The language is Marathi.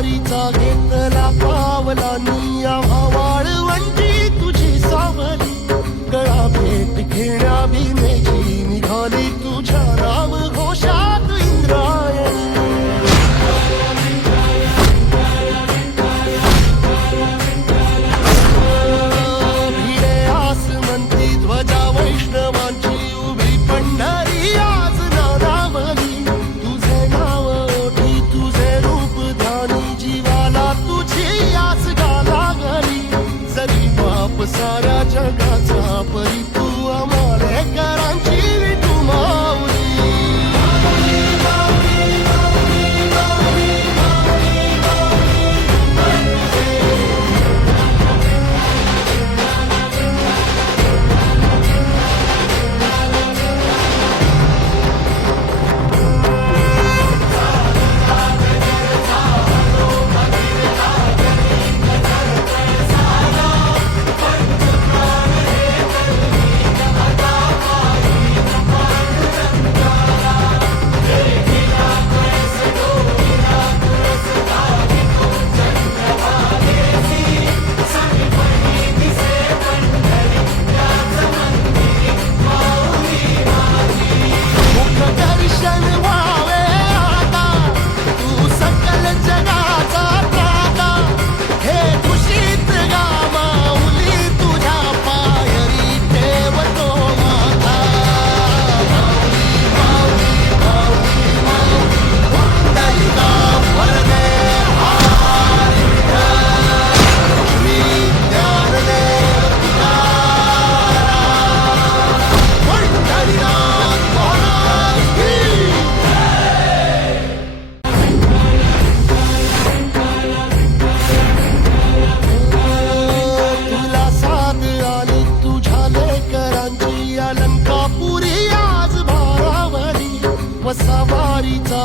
वारीचा घेतला पावलांनी आम्हा वाळवंटी तुझी सावली गळा भेट घेण्या भीमेची निघाली तुझ्या राम घोषात इंद्रायणी भिडे आसमंती ध्वजा वैष्णवांची उभी पंढरी आज नानावली तुझे नाव ओठी तुझे रूप ध्यानी जीवाला तुझी आस लागली जरी बाप साऱ्या जगाचा परी तू आम्हाले करांची विठू माऊली दर्शन व्हावे आता तू सकल जगाचा त्राता हे खुशीत गा माऊली तुझ्या पायरी ठेवतो माता माऊली माऊली माऊली दलिता वरदे हरी श्री ज्ञानदेव पंढरीनाथ महाराज की तुला साथ आली तुझ्या लेकरांची अलंकापुरी आज भारावली वसावारीचा